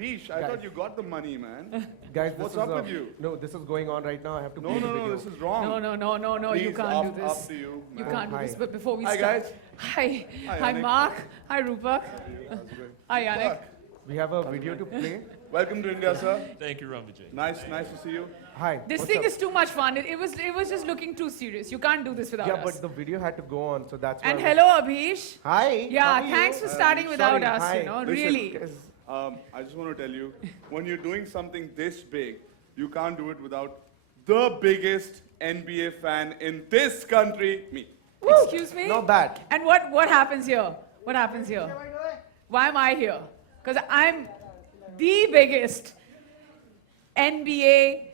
Beesh, I thought you got the money, man. Guys, What's up with you? No, this is going on right now. I have to No, play no, the no, video. this is wrong. No, Please, you can't do this. After you, You man. can't do this. Hi. But before we Hi, start, guys. hi, Hi, hi, Yannick. Mark, hi, Rupak, hi, Yannick. Fuck. We have a video to play. Welcome to India, sir. Thank you, Rannvijay. Nice to see you. Hi. This what's thing up? is too much fun. It was just looking too serious. You can't do this without Yeah, us. but the video had to go on, so that's why. And hello, Abhish. Hi. Yeah, how are you? thanks for starting without sorry, us. hi. You know, Listen, really. Yes. I just want to tell you, when you're doing something this big, you can't do it without the biggest NBA fan in this country, me. Excuse me. Not bad. And what happens here? What happens here? Why am I here? Because I'm the biggest NBA.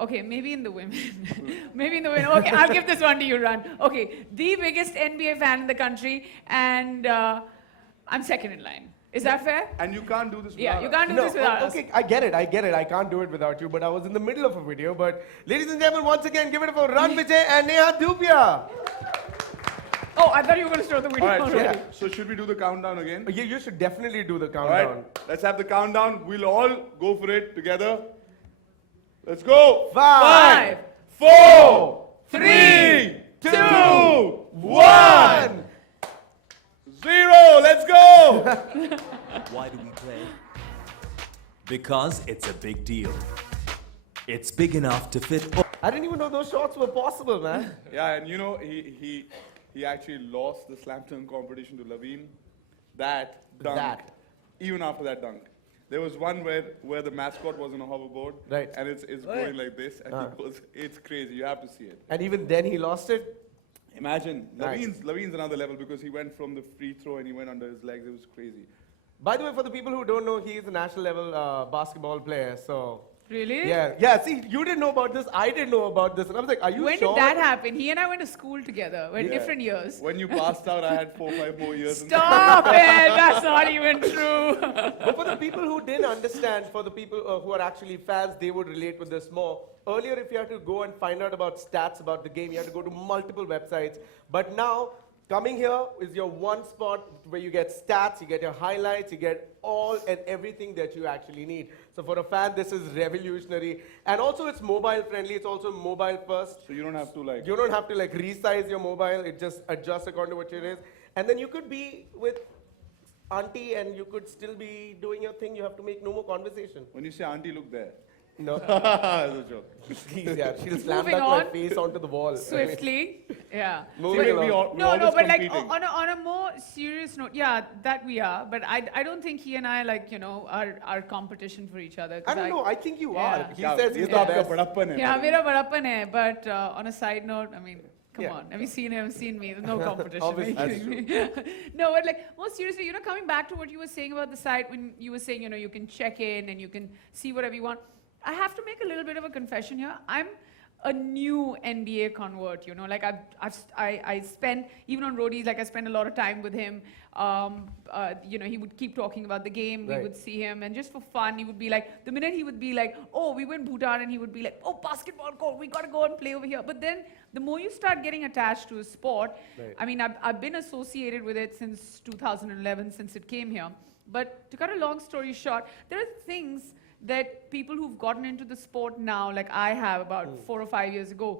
Okay, maybe in the women. Maybe in the women. Okay, I'll give this one to you, Ran. Okay, the biggest NBA fan in the country, and I'm second in line. Is that fair? And you can't do this Yeah, without you us. can't do this without us. Okay, I get it. I can't do it without you, but I was in the middle of a video. But ladies and gentlemen, once again, give it up for Rannvijay and Neha Dhupia. Oh, I thought you were going to show the video All right, already. yeah. so should we do the countdown again? You should definitely do the All countdown. right, let's have the countdown. We'll all go for it together. Let's go. 5, 4, 3, 2, 1, 0. Let's go. Why do we play? Because it's a big deal. It's big enough to fit. I didn't even know those shots were possible, man. Yeah, and you know, he actually lost the slam dunk competition to Lavine. That dunk, That. even after that dunk. There was one where the mascot was on a hoverboard, Right. and it's going like this, and he goes, it's crazy. You have to see it. And even then he lost it. Imagine, Nice. Lavine's another level because he went from the free throw and he went under his legs. It was crazy. By the way, for the people who don't know, he is a national level basketball player. So Really? yeah. See, you didn't know about this. I didn't know about this, and I was like, "Are you When sure?" did that happen? He and I went to school together. We're Yeah. different years. When you passed out, I had 4 or 5 more years. Stop it! That's not even true. But for the people who didn't understand, for the people who are actually fans, they would relate with this more. Earlier, if you had to go and find out about stats about the game, you had to go to multiple websites. But now, coming here is your one spot where you get stats, you get your highlights, you get all and everything that you actually need. So for a fan, this is revolutionary. And also, it's mobile friendly. It's also mobile first. So you don't have to like. You don't have to like resize your mobile. It just adjusts according to what it is. And then you could be with auntie and you could still be doing your thing. You have to make no more conversation. When you say auntie, look there. No. That's a joke. Please, yeah. She'll slam Moving back my on. face onto the wall. Swiftly. Yeah. Moving See, along. we're No, always but like competing. on a more serious note, yeah, that we are. But I don't think he and I are competition for each other. 'Cause I don't know. I think you Yeah. are. He Yeah, says ये he's तो the आपका best. बड़प्पन है. Yeah, mera badappan hai. But on a side note, I mean, come Yeah. on. Have you seen him? Seen me? There's no competition. Obviously. Are you kidding me? No, but like more seriously, coming back to what you were saying about the site when you were saying, you can check in and you can see whatever you want. I have to make a little bit of a confession here. I'm a new NBA convert, like I spend, even on roadies, like I spend a lot of time with him. He would keep talking about the game. Right. We would see him, and just for fun, he would be like, the minute he would be like, oh, we went Bhutan, and he would be like, oh, basketball court, we got to go and play over here. But then the more you start getting attached to a sport, Right. I mean, I've been associated with it since 2011, since it came here. But to cut a long story short, there are things that people who've gotten into the sport now, like I have about 4 or 5 years ago,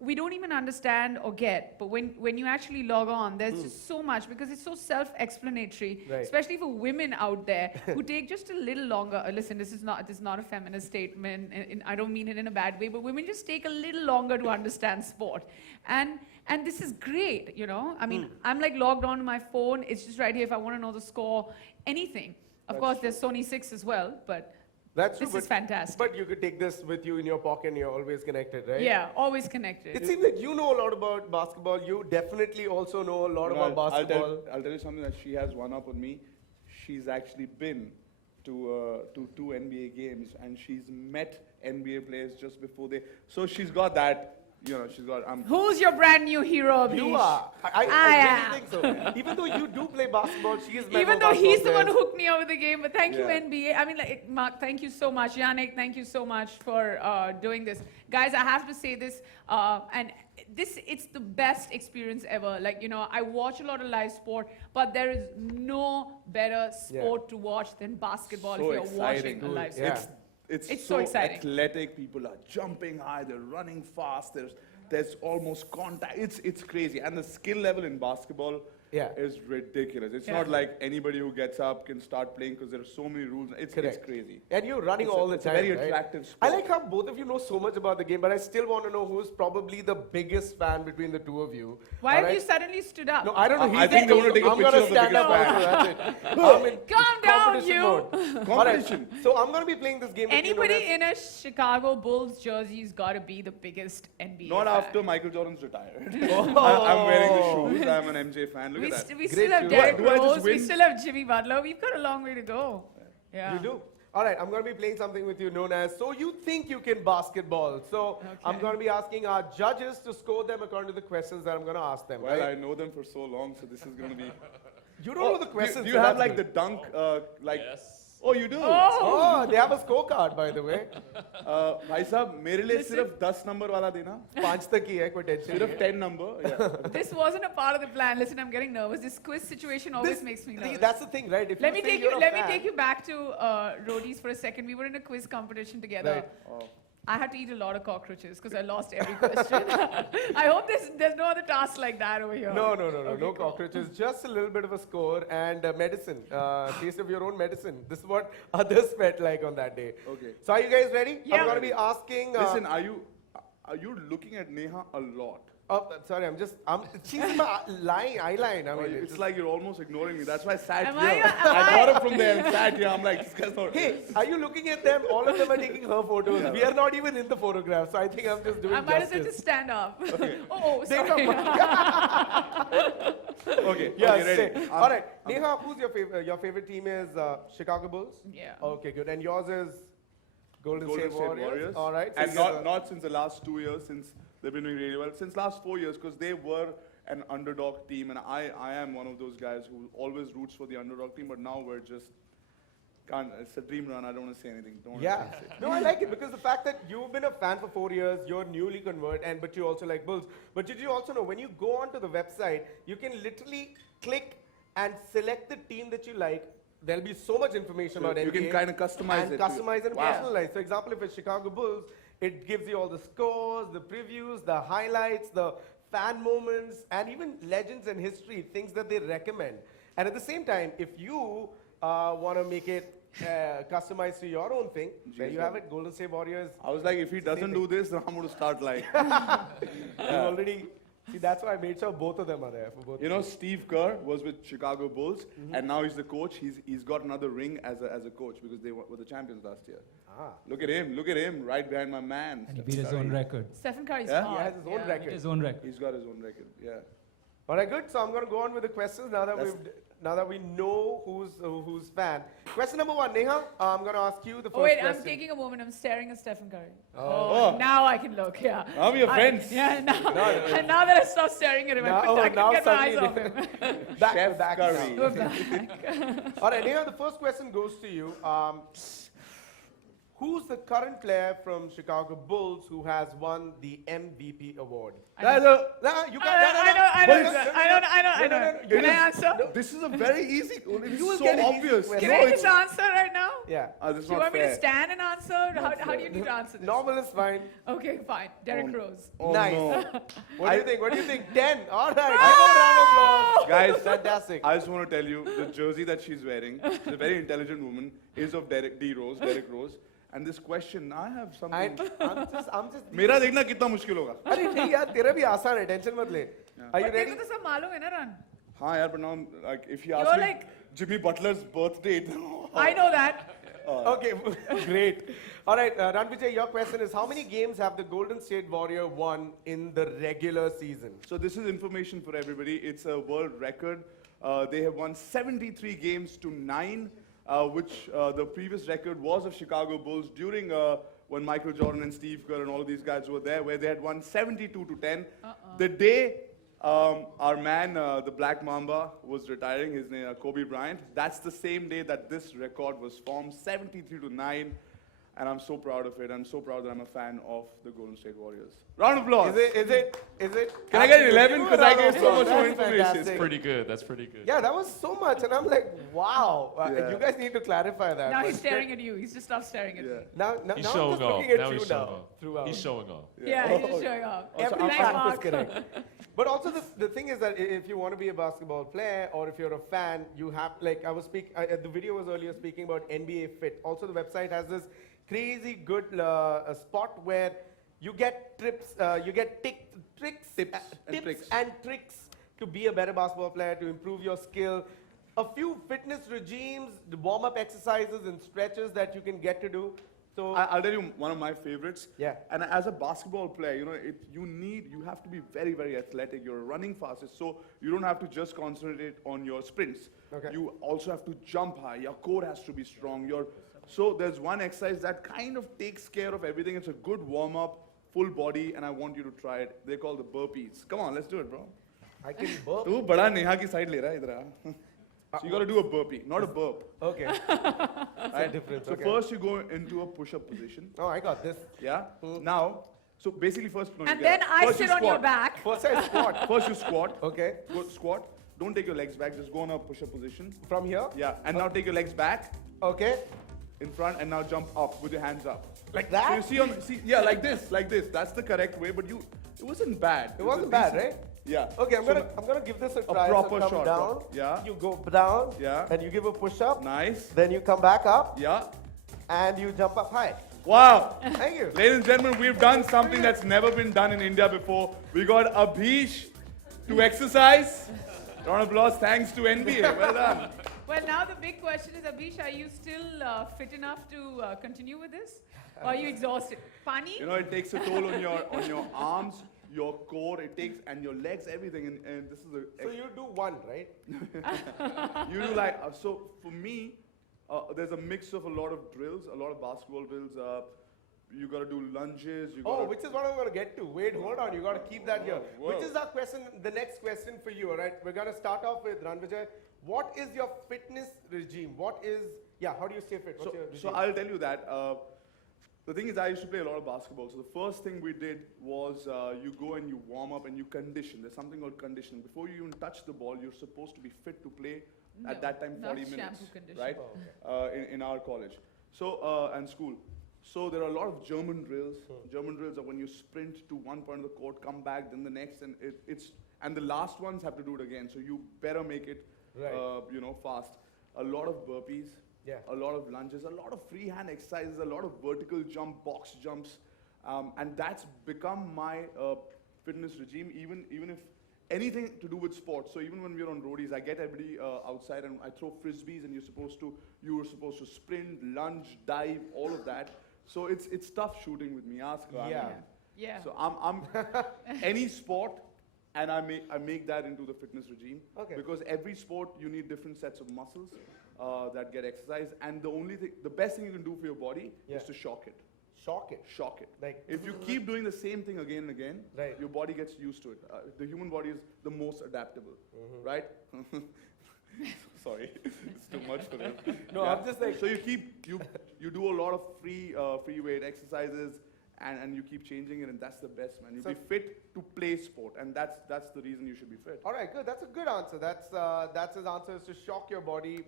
we don't even understand or get. But when you actually log on, there's just so much, because it's so self-explanatory, Right. especially for women out there who take just a little longer. Listen, this is not a feminist statement, and I don't mean it in a bad way, but women just take a little longer to understand sport. And this is great, I mean, I'm like logged on to my phone. It's just right here if I want to know the score, anything. Of course, there's Sony 6 as well, but That's true. this is fantastic. But you could take this with you in your pocket and you're always connected, right? Yeah, always connected. It seems like you know a lot about basketball. You definitely also know a lot about basketball. I'll tell you something that she has one up on me. She's actually been to 2 NBA games, and she's met NBA players just before they. So she's got that. She's got. Who's your brand new hero, Abhish? You are. I am. really think so. Even though you do play basketball, she is my Even more though he's the basketball one who players. hooked me up with the game, but thank you, Yeah. NBA. I mean, like, Mark, thank you so much. Yannick, thank you so much for doing this. Guys, I have to say this, and it's the best experience ever. Like, you know, I watch a lot of live sport, but there is no better sport to watch than basketball So if you're watching a live sport. It's so exciting. athletic. People are jumping high. They're running fast. There's almost contact. It's crazy. And the skill level in basketball is ridiculous. It's not like anybody who gets up can start playing because there are so many rules. It's crazy. And you're running all the time. It's a very right? attractive I sport. like how both of you know so much about the game, but I still want to know who's probably the biggest fan between the two of you. Why All have you right? suddenly stood up? No, I don't know. I think they want to take a I'm picture gonna of the stand biggest up fan. also, that's it. I'm in Calm down, competition you. mode. Competition. All right, so I'm going to be playing this game. with you, known Anybody as- in a Chicago Bulls jersey's got to be the biggest NBA Not fan. after Michael Jordan's retired. I'm wearing the shoes. I'm an MJ fan. Look We, at that. we Great still have shoes. Derrick Do I just Rose. We win? still have Jimmy Butler. We've got a long way to go. Yeah. You do. All right, I'm going to be playing something with you known as So You Think You Can Basketball. So I'm Okay. going to be asking our judges to score them according to the questions that I'm going to ask them. Well, right? I know them for so long, so this is going to be. You don't know the questions. Do so you have that's like good. the dunk, like? Yes. Oh, you do. Oh, they have a scorecard, by the way. भाई साहब मेरे लिए सिर्फ 10 number वाला देना 5 तक ही है, कोई tension नहीं सिर्फ है. 10 number yeah. This wasn't a part of the plan. Listen, I'm getting nervous. This quiz situation always makes me nervous. That's the thing, right? If Let me say take you're you. a Let me fan- take you back to Roadies for a second. We were in a quiz competition together. Right. Oh. I had to eat a lot of cockroaches because I lost every question. I hope there's no other task like that over here. No, no Okay, cool. cockroaches. Just a little bit of a score and medicine. Taste of your own medicine. This is what others felt like on that day. Okay. So are you guys ready? Yeah. I'm going to be asking. Listen, are you looking at Neha a lot? Sorry, she's in my eye line. I Oh, mean, it's like you're almost ignoring me. That's why I sat Am here. I- am I I- got up from there and sat here. I'm like, this guy's not. hey, are you looking at them? All of them are taking her photos. Yeah. We are not even in the photograph, so I think I'm just doing I might as well justice. just stand up. Oh, They sorry. Okay. Yeah, okay, ready. say. All right, Neha, who's your favorite? Your favorite team is Chicago Bulls. Yeah. Okay, good. And yours is Golden Golden State Warriors. All right. so And you guys are- not since the last 2 years, since they've been doing really well. Since last 4 years, because they were an underdog team, and I am one of those guys who always roots for the underdog team. But now we're just can't. It's a dream run. I don't want to say anything. Don't Yeah. wanna say. No, I like it because the fact that you've been a fan for 4 years, you're newly converted, but you also like Bulls. But did you also know when you go onto the website, you can literally click and select the team that you like. There'll be so much information So about you can NBA kinda customize and it. customize and Wow. personalize. For example, if it's Chicago Bulls, it gives you all the scores, the previews, the highlights, the fan moments, and even legends and history, things that they recommend. And at the same time, if you want to make it customized to your own thing, there you have it, Golden State Warriors. I was like, if he doesn't do this, then I'm going to start like. You already, see, that's why I made sure both of them are there. For both You know, Steve Kerr was with Chicago Bulls, and now he's the coach. He's got another ring as a coach because they were the champions last year. Ah. Look at him, right behind my man. And he Stephen beat his own Curry. record. Stephen Curry's Yeah? hot. He has his own record. His own record. He's got his own record. Yeah. All right, good. So I'm going to go on with the questions now that we know who's fan. Question number 1, Neha. I'm going to ask you the first Oh wait, question. I'm taking a moment. I'm staring at Stephen Curry. Oh. Now I can look. Yeah. Now we are friends. Yeah. Now, and now that I stopped staring at him, I can get my eyes off him. back Chef to back Curry. now. We're back. All right, Neha, the first question goes to you. Who's the current player from Chicago Bulls who has won the MVP award? That's You can't. I know. Can I answer? This is a very easy. It's You will so get an easy obvious. question. Can No, I just it's- answer right now? Yeah. This is Do you not want me to fair. stand and answer? How do you need to answer this? Normal is fine. Okay, fine. Derrick Rose. Oh, Nice. no. What do you think? What do you think? 10. All right. Give her a round of applause. Guys, Fantastic. I just want to tell you, the jersey that she's wearing, she's a very intelligent woman, is of Derrick Rose. And this question, I have something. I'm just. मेरा देखना कितना मुश्किल होगा. अरे नहीं यार तेरा भी आसान है टेंशन मत ले. Are you But ready? देखो तो सब मालूम है ना रन. हाँ यार, but now like if you ask You're me like- Jimmy Butler's birthday, I know that. Okay, great. All right, Rannvijay, your question is: how many games have the Golden State Warrior won in the regular season? So this is information for everybody. It's a world record. They have won 73 games to 9, which the previous record was of Chicago Bulls during when Michael Jordan and Steve Kerr and all of these guys were there, where they had won 72 to 10. The day our man, the Black Mamba, was retiring, his name Kobe Bryant, that's the same day that this record was formed, 73 to 9. and I'm so proud of it. I'm so proud that I'm a fan of the Golden State Warriors. Round of applause. Is it? Can I get 11? Because I gave so much more That's information. fantastic. That's pretty good. That's pretty good. Yeah, that was so much, and I'm like, wow. Yeah. You guys need to clarify that. Now but he's staring at you. He's just stopped staring at Yeah. me. Now He's I'm showing just off. looking at Now you he's showing now. off. Throughout. He's showing off. Yeah, he's just showing off. Every Nice, fact Mark. was correct. But also the thing is that if you want to be a basketball player or if you're a fan, you have, like I was the video was earlier speaking about NBA Fit. Also the website has this crazy good spot where you get tricks Tips and tricks. and tricks to be a better basketball player, to improve your skill. A few fitness regimes, the warm-up exercises and stretches that you can get to do. So I'll tell you one of my favorites. Yeah. And as a basketball player, you know, you have to be very, very athletic. You're running fastest, so you don't have to just concentrate on your sprints. Okay. You also have to jump high. Your core has to be strong. So there's one exercise that kind of takes care of everything. It's a good warm-up, full body, and I want you to try it. They're called the burpees. Come on, let's do it, bro. I can burp. तू बड़ा नेहा की side ले रहा है इधर आ. So you got to do a burpee, not a burp. Okay. Right? difference, So okay. first you go into a push-up position. Oh, I got this. Yeah. Now, so basically first. No, you And get then up. I First sit you on your squat. back. First I squat. First you squat. Okay. Go squat. Don't take your legs back. Just go on a push-up position. From here. Yeah. And now take your legs back Okay. in front, and now jump up with your hands up. Like So you that? see, yeah, like this. That's the correct way. But it wasn't bad. It was wasn't a bad, decent- right? Yeah. Okay, I'm So gonna give this a try. proper so come shot, down. yeah. You go down. Yeah. And you give a push up. Nice. Then you come back up Yeah. and you jump up high. Wow. Thank you. Ladies and gentlemen, we've done something that's never been done in India before. We got Abhish to exercise. Round of applause. Thanks to NBA. Well done. Well, now the big question is, Abhish, are you still fit enough to continue with this? Or are you exhausted? Pani? You know, it takes a toll on your arms, your core, and your legs, everything. And this is So you do one, right? you do like, so for me, there's a mix of a lot of drills, a lot of basketball drills. You got to do lunges. You Oh, gotta, which is what I'm gonna get to. Wait, hold on. You gotta keep that here. Whoa. Which is our question, the next question for you, all right? We're gonna start off with Rannvijay. What is your fitness regime? How do you stay fit? What's your regime? So I'll tell you that. The thing is, I used to play a lot of basketball. So the first thing we did was you go and you warm up and you condition. There's something called conditioning. Before you even touch the ball, you're supposed to be fit to play. At No, that time, not 40 minutes, shampoo condition. right? Oh, In our college, so and school. So there are a lot of German drills. German drills are when you sprint to one point of the court, come back, then the next, and and the last ones have to do it again. So you better make it, Right. fast. A lot of burpees. Yeah. A lot of lunges, a lot of free hand exercises, a lot of vertical jump, box jumps, and that's become my fitness regime. Even if anything to do with sports. So even when we're on roadies, I get everybody outside and I throw frisbees, and you were supposed to sprint, lunge, dive, all of that. So it's tough shooting with me. Ask her. Yeah. Yeah. So I'm any sport, and I make that into the fitness regime. Okay. Because every sport you need different sets of muscles that get exercised, and the best thing you can do for your body Yeah. is to shock it. Shock it. Shock it. Like- if you keep doing the same thing again and again, Right. your body gets used to it. The human body is the most adaptable, right? Sorry, it's too much for them. No, I'm just like- So you do a lot of free weight exercises, and you keep changing it, and that's the best, man. You'll So- be fit to play sport, and that's the reason you should be fit. All right, good. That's a good answer. That's his answer, is to shock your body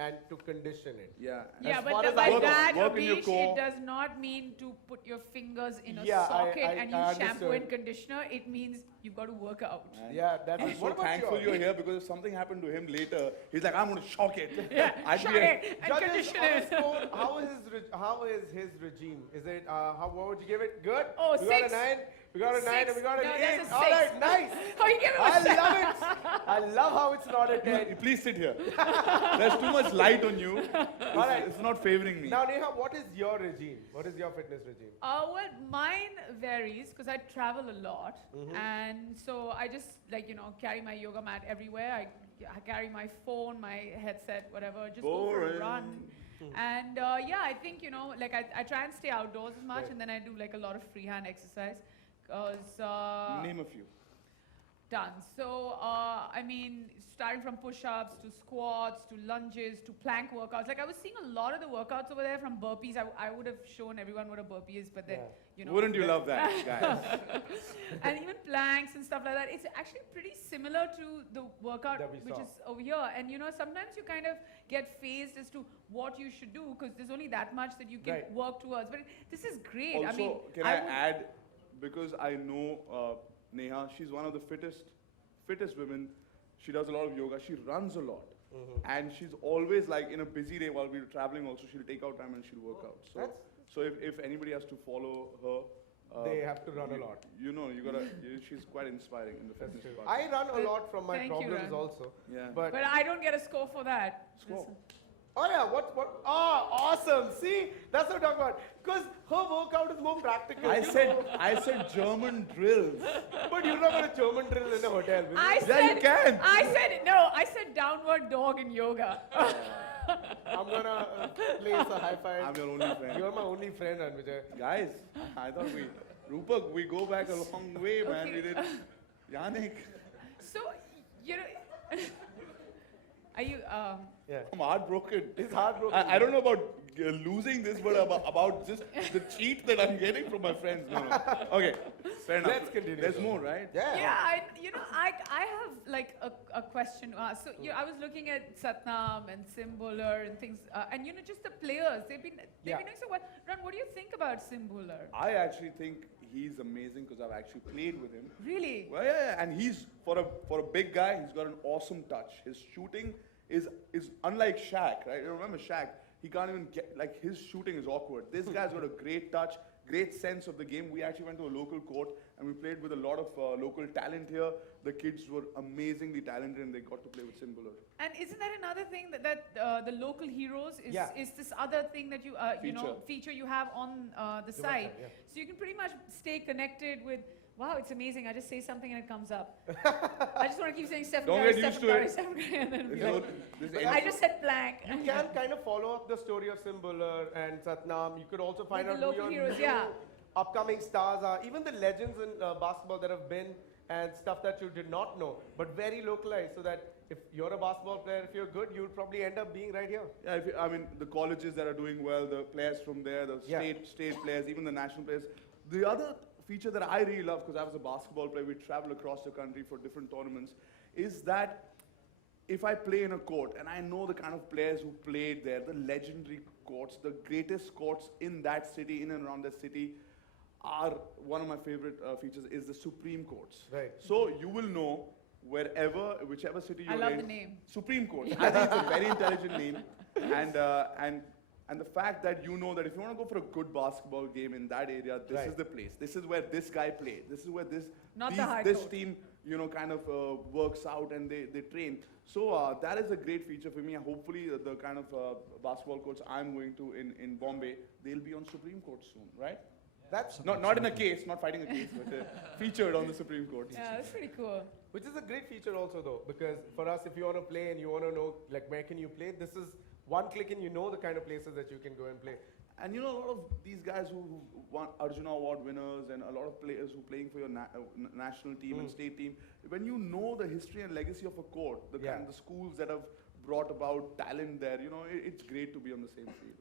and to condition it. Yeah. Yeah, As but far the, as by I know, that, work in your Abhish, core. it does not mean to put your fingers in a Yeah, socket and I use shampoo and understood. conditioner. It means you've got to work out. Yeah, that's I'm it. so What about thankful yours? you're here, because if something happened to him later, he's like, I'm going to shock it. Yeah, I'd shock be a- it and Judges, condition on a it. score, how is his regime? Is it what would you give it? Good. Oh, we got 6. a 9. We got a 9 and we got an No, 8. that's a All 6. right, nice. Oh, you gave him a I 6. love it. I love how it's not a 10. Please sit here. There's too much light on you. All right. It's not favoring me. Now, Neha, what is your regime? What is your fitness regime? Well, mine varies because I travel a lot, and so I just carry my yoga mat everywhere. I carry my phone, my headset, whatever. Just go for a Boring. run, and I think I try and stay outdoors as much, Right. and then I do like a lot of freehand exercise. Cause Name a few. Tons. So, I mean, starting from push-ups to squats to lunges to plank workouts. Like I was seeing a lot of the workouts over there from burpees. I would have shown everyone what a burpee is, but then, you know. Wouldn't you love that, guys? And even planks and stuff like that. It's actually pretty similar to the workout That we which saw. is over here. And you know, sometimes you kind of get phased as to what you should do because there's only that much that you can Right. work towards. But this is great. Also, I mean, can I would- add, because I know Neha, she's one of the fittest women. She does a lot of yoga. She runs a lot. And she's always like in a busy day while we're traveling also, she'll take out time and she'll work out. So, that's- so if anybody has to follow her, They have to run a lot. You know, she's quite inspiring in the fitness part. I run a lot from my Thank you, problems Ran. also. Yeah. But But I don't get a score for that. Score. oh yeah, what? Oh, awesome! See, that's what I'm talking about. Because her workout is more practical. I said German drills. but you're not going to German drill in a hotel, will you? I Yeah, said, you can. I said downward dog in yoga. I'm gonna place a high five. I'm your only friend. You're my only friend, Rannvijay. Guys, I thought Rupak, we go back a long way, man. Okay. We did. Yannick, So, you know, are you, Yeah. I'm heartbroken. It's heartbroken. I don't know about losing this, but about just the cheat that I'm getting from my friends. No. Okay, fair enough. Let's continue. There's more, right? Yeah. I have like a question to ask. So, I was looking at Satnam and Sim Bowler and things, and you know, just the players, they've been doing so well. Ron, what do you think about Sim Bowler? I actually think he's amazing because I've actually played with him. Really? Well, yeah, and he's for a big guy, he's got an awesome touch. His shooting is unlike Shaq, right? You remember Shaq? He can't even get like his shooting is awkward. This guy's got a great touch, great sense of the game. We actually went to a local court and we played with a lot of local talent here. The kids were amazingly talented and they got to play with Sim Bowler. And isn't that another thing that the local heroes is this other thing that you know feature you have on the site? yeah. So you can pretty much stay connected with. Wow, it's amazing. I just say something and it comes up. I just want to keep saying Stephen Don't Curry, get used Stephen to Curry, it. Stephen Curry, and then be This like, is- this I just said blank. You can kind of follow up the story of Sim Bowler and Satnam. You could also find With out the who local your heroes, new yeah. upcoming stars are. Even the legends in basketball that have been and stuff that you did not know, but very localized so that if you're a basketball player, if you're good, you'll probably end up being right here. Yeah, I mean, the colleges that are doing well, the players from there, the Yeah. state players, even the national players. The other feature that I really love, because I was a basketball player, we travel across the country for different tournaments, is that if I play in a court, and I know the kind of players who played there, the legendary courts, the greatest courts in that city, in and around that city, are one of my favorite features is the Supreme Courts. Right. So you will know whichever city you're I love in. the name. Supreme Court. I think it's a very intelligent name. And the fact that you know that if you want to go for a good basketball game in that area, this Right. is the place. This is where this guy played. This is where Not the high this court. team, kind of works out and they train. So that is a great feature for me. And hopefully the kind of basketball courts I'm going to in Bombay, they'll be on Supreme Court soon, right? That's Not in a case, not fighting a case, but featured on the Supreme Court. Yeah, that's pretty cool. Which is a great feature also though, because for us, if you want to play and you want to know like where can you play, this is one click and you know the kind of places that you can go and play. And you know, a lot of these guys who won Arjuna Award winners and a lot of players who playing for your national team and state team, when you know the history and legacy of a court, the Yeah. kind the schools that have brought about talent there, it's great to be on the same field.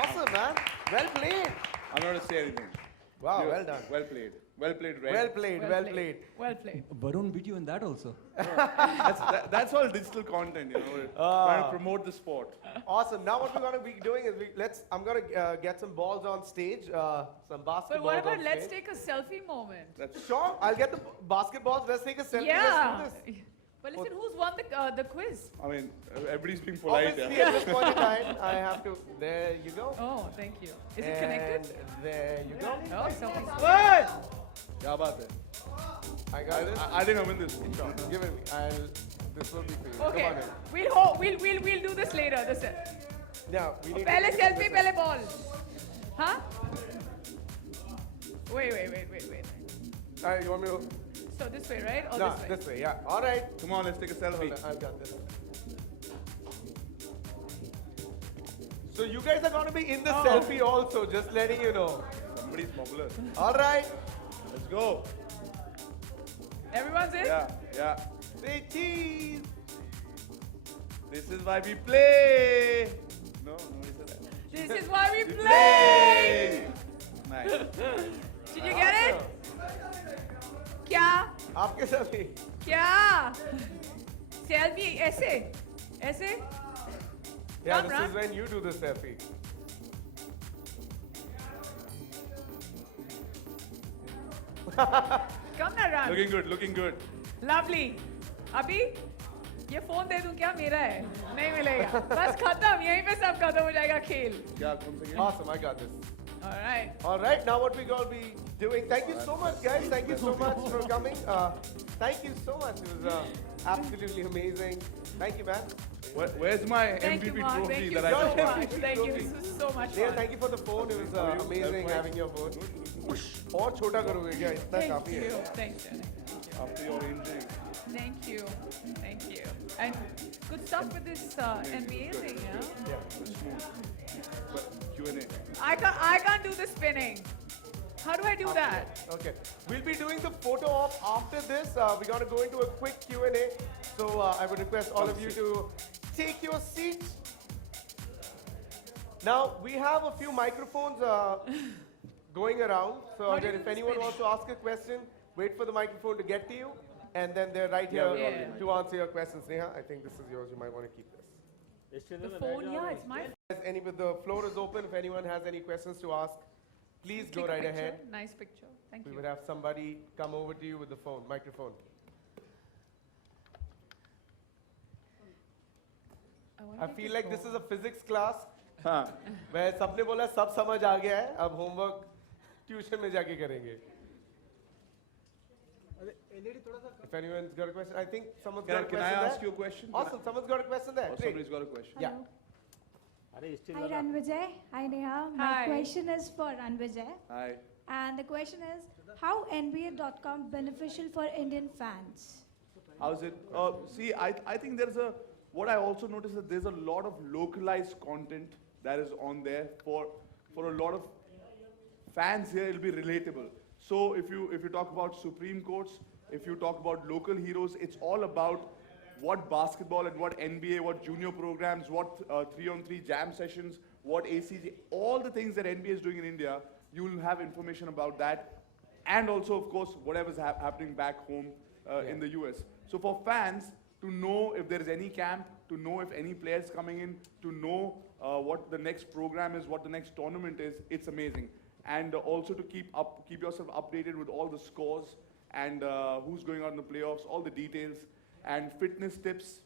Awesome, man. Well played. I'm not going to say anything. Wow, well done. Well played. Well played, Red. Well played, well played. Well played. Varun video in that also. That's all digital content, trying to promote the sport. Awesome. Now what we're going to be doing is I'm going to get some balls on stage, some basketballs But what about on let's stage. take a selfie moment? That's Sure, I'll get the basketballs. Let's take a selfie. Yeah. Let's do this. But listen, who's won the quiz? I mean, everybody's being polite. Obviously, Yeah. at this point in time, I have to. There you go. Oh, thank you. Is it connected? And there you go. Oh, something's Good. Kya baat hai? I got this. I think I win this. Sure. Give it me. This will be for you. Okay, Come on in. we'll do this later. Now we need. Pehle to selfie, pehle ball. Huh? Wait. You want me to? So this way, right? Or No, this way? this way. Yeah. All right. Come on, let's take a selfie. I've got this. So you guys are going to be in the selfie also. Just letting you know. Somebody's popular. All right. Let's go. Everyone's in? Yeah, yeah. Say cheese. This is why we play. No, nobody said that. This is why we We play. Nice. Did you get it? क्या? आपके साथ ही. क्या? Selfie ऐसे? ऐसे? Yeah, Come, this Ram. is when you do the selfie. Come ना Ram. Looking good, looking good. Lovely. अभी ये phone दे दूं क्या? मेरा है. नहीं मिलेगा. बस खत्म. यहीं पे सब खत्म हो जाएगा खेल. क्या कौन सा game? Awesome, I got this. All right. All right, now what we're going to be doing. Thank you so much, guys. Thank you so much for coming. Thank you so much. It was absolutely amazing. Thank you, man. Where's my Thank you, MVP Mark. trophy Thank you that I so got? much. Thank you. This was so much Neha, fun. thank you for the phone. It was How are you? amazing That's having your phone. और छोटा करोगे क्या? इतना Thank काफी है. you. Thank you. After your injury. Thank you. Thank you. And good stuff with this NBA thing, yeah? But Q&A. I can't do the spinning. How do I do that? Okay. We'll be doing the photo op after this. We're going to go into a quick Q&A. So I would request all of you to take your seats. Now, we have a few microphones going around. So How do you that do if the anyone spinning? wants to ask a question, wait for the microphone to get to you. And then they're right here Yeah. to answer your questions. Neha, I think this is yours. You might want to keep this. The phone, yeah, it's my The floor is open. If anyone has any questions to ask, please go Take a right picture. ahead. Nice picture. Thank We you. would have somebody come over to you with the phone, microphone. wanna I take feel a like this phone. is a physics class हाँ. where सबने बोला सब समझ आ गया है, अब homework tuition में जाके करेंगे. If anyone's got a question, I think someone's got a Can question I there. ask you a question? Awesome, someone's got a question there. Or Great. somebody's got a question. Yeah. Hi Rannvijay. Hi Neha. My Hi. question is for Rannvijay. Hi. And the question is, how NBA.com beneficial for Indian fans? How's it? See, I think what I also noticed that there's a lot of localized content that is on there for a lot of fans here. It'll be relatable. So if you talk about Supreme Courts, if you talk about local heroes, it's all about what basketball and what NBA, what junior programs, what 3-on-3 jam sessions, what ACG, all the things that NBA is doing in India, you will have information about that. And also, of course, whatever's happening back home in the US. So for fans to know if there is any camp, to know if any players coming in, to know what the next program is, what the next tournament is, it's amazing. And also to keep yourself updated with all the scores and who's going on in the playoffs, all the details and fitness tips.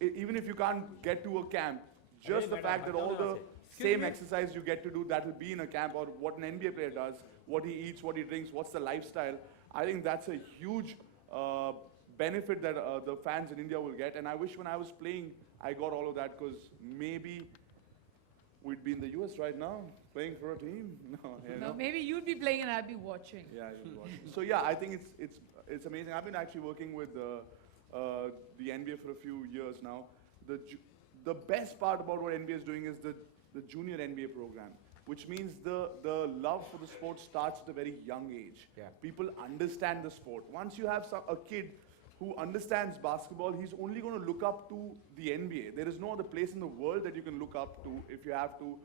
Even if you can't get to a camp, just the fact that all the same exercise you get to do that will be in a camp, or what an NBA player does, what he eats, what he drinks, what's the lifestyle, I think that's a huge benefit that the fans in India will get. And I wish when I was playing, I got all of that, because maybe we'd be in the US right now playing for a team. No, you No, know? maybe you'd be playing and I'd be watching. Yeah, you'd watch. So yeah, I think it's amazing. I've been actually working with the NBA for a few years now. The best part about what NBA is doing is the junior NBA program, which means the love for the sport starts at a very young age. Yeah. People understand the sport. Once you have a kid who understands basketball, he's only going to look up to the NBA. There is no other place in the world that you can look up to if you have to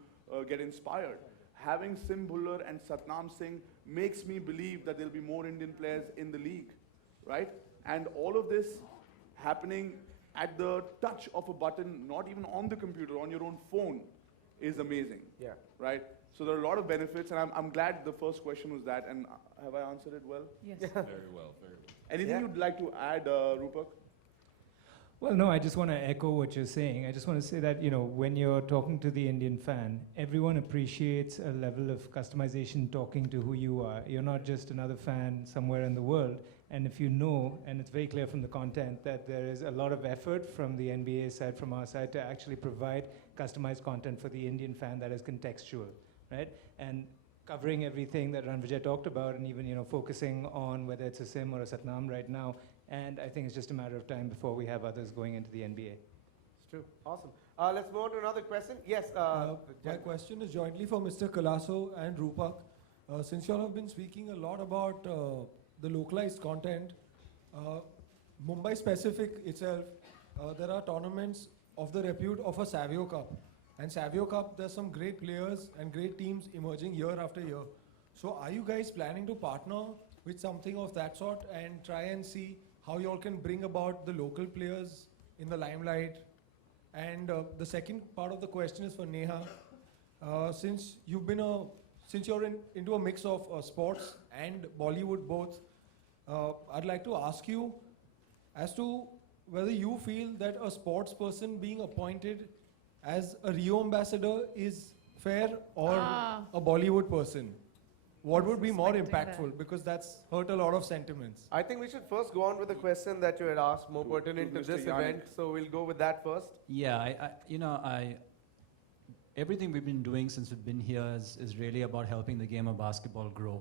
get inspired. Having Sim Bhullar and Satnam Singh makes me believe that there'll be more Indian players in the league, right? And all of this happening at the touch of a button, not even on the computer, on your own phone, is amazing. Yeah. Right? So there are a lot of benefits, and I'm glad the first question was that, and have I answered it well? Yes. Very well, very well. Anything Yeah. you'd like to add, Rupak? Well, no, I just want to echo what you're saying. I just want to say that, when you're talking to the Indian fan, everyone appreciates a level of customization talking to who you are. You're not just another fan somewhere in the world. And if you know, and it's very clear from the content, that there is a lot of effort from the NBA side, from our side, to actually provide customized content for the Indian fan that is contextual, right? And covering everything that Rannvijay talked about, and even, focusing on whether it's a Sim or a Satnam right now. And I think it's just a matter of time before we have others going into the NBA. It's true. Awesome. Let's move on to another question. Yes. My question is jointly for Mr. Kalaso and Rupak. Since you all have been speaking a lot about the localized content, Mumbai specific itself, there are tournaments of the repute of a Savio Cup. And Savio Cup, there's some great players and great teams emerging year after year. So are you guys planning to partner with something of that sort and try and see how you all can bring about the local players in the limelight? And the second part of the question is for Neha. Since you're into a mix of sports and Bollywood both, I'd like to ask you as to whether you feel that a sports person being appointed as a Rio ambassador is fair or a Bollywood person. What would be more impactful? Because that's hurt a lot of sentiments. I think we should first go on with the question that you had asked, more pertinent to Mr. this Yannick. event. So we'll go with that first. Yeah, everything we've been doing since we've been here is really about helping the game of basketball grow.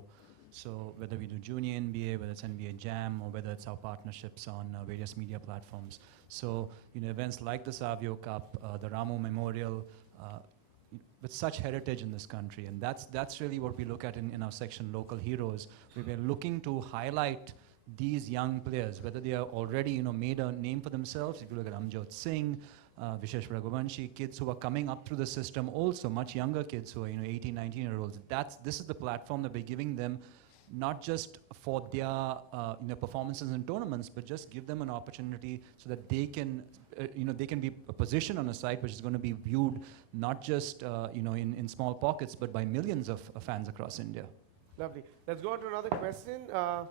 So whether we do junior NBA, whether it's NBA Jam, or whether it's our partnerships on various media platforms. So, events like the Savio Cup, the Ramu Memorial, with such heritage in this country. And that's really what we look at in our section, Local Heroes. We're looking to highlight these young players, whether they are already made a name for themselves. If you look at Amjot Singh, Vishesh Raghuvanshi, kids who are coming up through the system, also much younger kids who are 18, 19-year-olds. This is the platform that we're giving them, not just for their performances in tournaments, but just give them an opportunity so that they can be positioned on a site which is going to be viewed not just in small pockets, but by millions of fans across India. Lovely. Let's go on to another question. All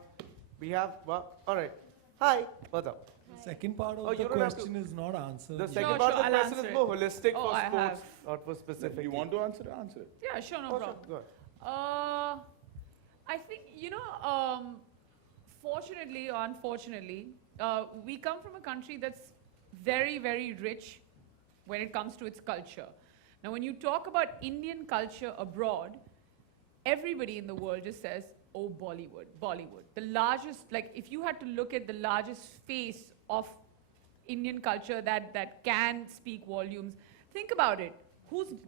right. Hi, what's up? The second part Oh, of you the don't have question is not answered. The yet. second Sure, part sure, of the I'll question answer is it. more holistic Oh, for I sports, have. not for specific. You want to answer it? Answer it. Yeah, sure, no Oh, problem. sure, go ahead. I think, fortunately or unfortunately, we come from a country that's very, very rich when it comes to its culture. Now, when you talk about Indian culture abroad, everybody in the world just says, oh, Bollywood, Bollywood. The largest, if you had to look at the largest face of Indian culture that can speak volumes, think about it.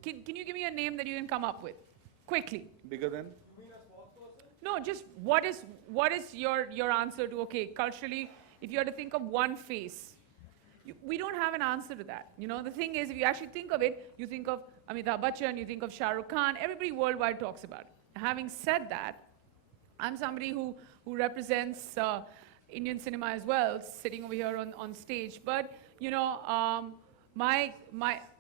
Can you give me a name that you can come up with? Quickly. Bigger than? No, just what is your answer to, okay, culturally, if you had to think of one face, we don't have an answer to that. The thing is, if you actually think of it, you think of Amitabh Bachchan, you think of Shah Rukh Khan, everybody worldwide talks about it. Having said that, I'm somebody who represents Indian cinema as well, sitting over here on stage. But, my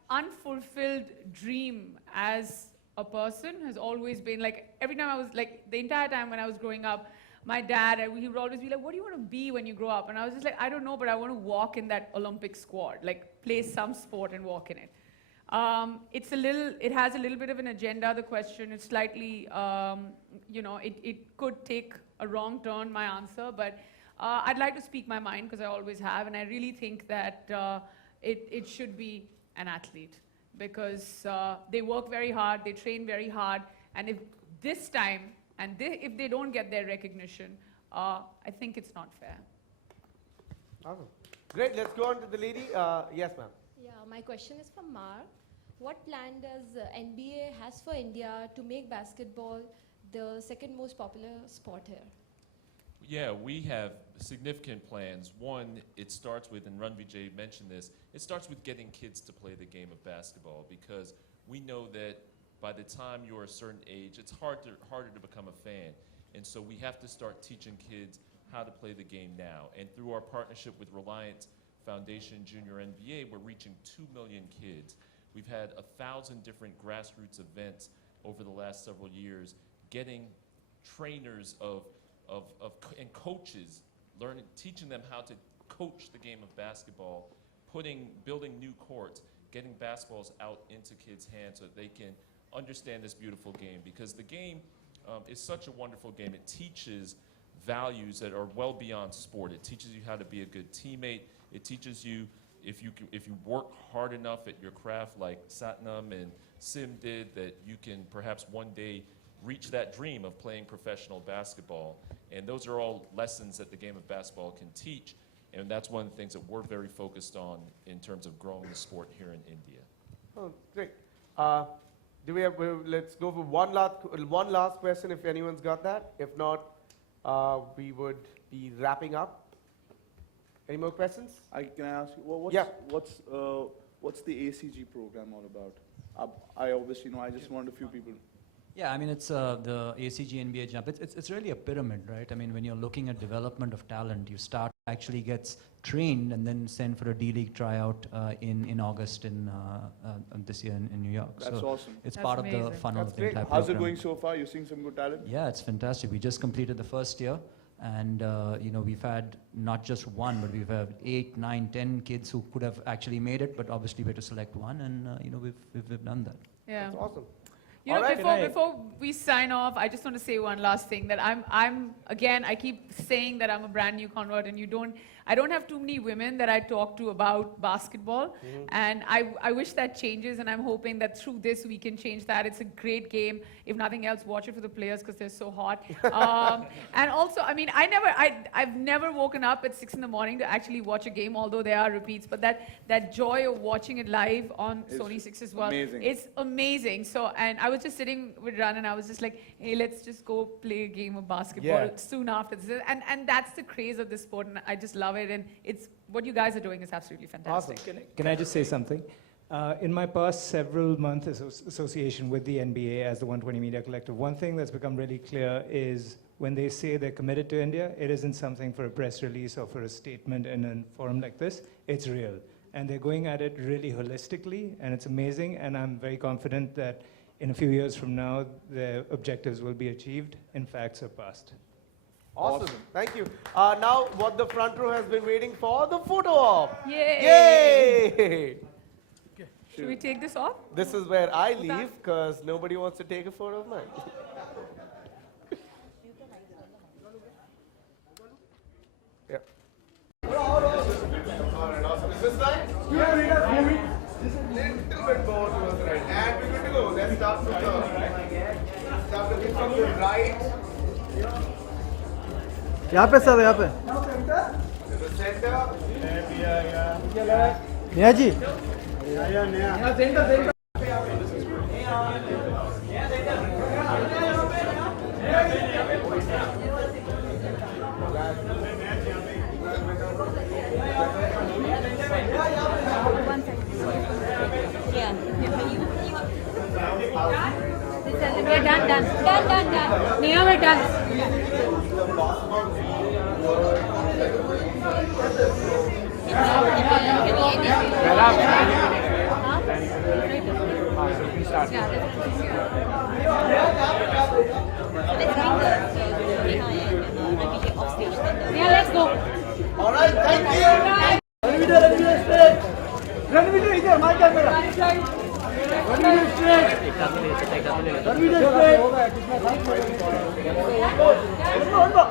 unfulfilled dream as a person has always been, every time I was, the entire time when I was growing up, my dad, he would always be like, what do you want to be when you grow up? And I was just like, I don't know, but I want to walk in that Olympic squad, play some sport and walk in it. It has a little bit of an agenda, the question. It's slightly, it could take a wrong turn, my answer, but I'd like to speak my mind because I always have, and I really think that it should be an athlete because they work very hard, they train very hard, and if this time, if they don't get their recognition, I think it's not fair. Awesome. Great, let's go on to the lady. Yes, ma'am. Yeah, my question is for Mark. What plan does NBA has for India to make basketball the second most popular sport here? Yeah, we have significant plans. One, it starts with, and Rannvijay mentioned this, it starts with getting kids to play the game of basketball because we know that by the time you're a certain age, it's harder to become a fan. And so we have to start teaching kids how to play the game now. And through our partnership with Reliance Foundation Junior NBA, we're reaching 2 million kids. We've had 1,000 different grassroots events over the last several years, getting trainers and coaches, teaching them how to coach the game of basketball, building new courts, getting basketballs out into kids' hands so that they can understand this beautiful game. Because the game is such a wonderful game. It teaches values that are well beyond sport. It teaches you how to be a good teammate. It teaches you if you work hard enough at your craft like Satnam and Sim did, that you can perhaps one day reach that dream of playing professional basketball. And those are all lessons that the game of basketball can teach. And that's one of the things that we're very focused on in terms of growing the sport here in India. Oh, great. Let's go for one last question if anyone's got that. If not, we would be wrapping up. Any more questions? Can I ask you, what's, Yeah. what's the ACG program all about? I obviously know, I just want a few people. Yeah, I mean, it's the ACG NBA jump. It's really a pyramid, right? I mean, when you're looking at development of talent, you start actually gets trained and then sent for a D-League tryout in August this year in New York. That's so awesome. it's That's part of the amazing. funnel That's of the great. entire How's it program. going so far? You're seeing some good talent? Yeah, it's fantastic. We just completed the first year, and we've had not just one, but we've had 8, 9, 10 kids who could have actually made it, but obviously we had to select one, and we've done that. Yeah. That's awesome. You know, All right. before we sign off, I just want to say one last thing, that I'm again, I keep saying that I'm a brand new convert, and I don't have too many women that I talk to about basketball, and I wish that changes, and I'm hoping that through this we can change that. It's a great game. If nothing else, watch it for the players because they're so hot. And also, I mean, I've never woken up at 6 in the morning to actually watch a game, although there are repeats, but that joy of watching it live on Sony 6 as well, amazing. it's amazing. So, and I was just sitting with Ran, and I was just like, hey, let's just go play a game of basketball soon after this. And that's the craze of this sport, and I just love it. And it's what you guys are doing is absolutely fantastic. Awesome. Can I just say something? In my past several month association with the NBA as the 120 Media Collective, one thing that's become really clear is when they say they're committed to India, it isn't something for a press release or for a statement in a forum like this. It's real. And they're going at it really holistically, and it's amazing. And I'm very confident that in a few years from now, their objectives will be achieved, in fact, surpassed. Awesome. Thank you. Now, what the front row has been waiting for, the photo op. Yay! Yay! Should we take this off? This is where I leave because nobody wants to take a photo of mine. Yeah. All right, awesome. Is this right? Yeah, we got moving. Just a little bit more towards the right. And we're good to go. Let's start looking from the right. यहाँ पे sir यहाँ पे To the center. Neha ji We're done. Neha, we're done. Yeah, let's go. All right, thank you. Rannvijay इधर मार camera Rannvijay straight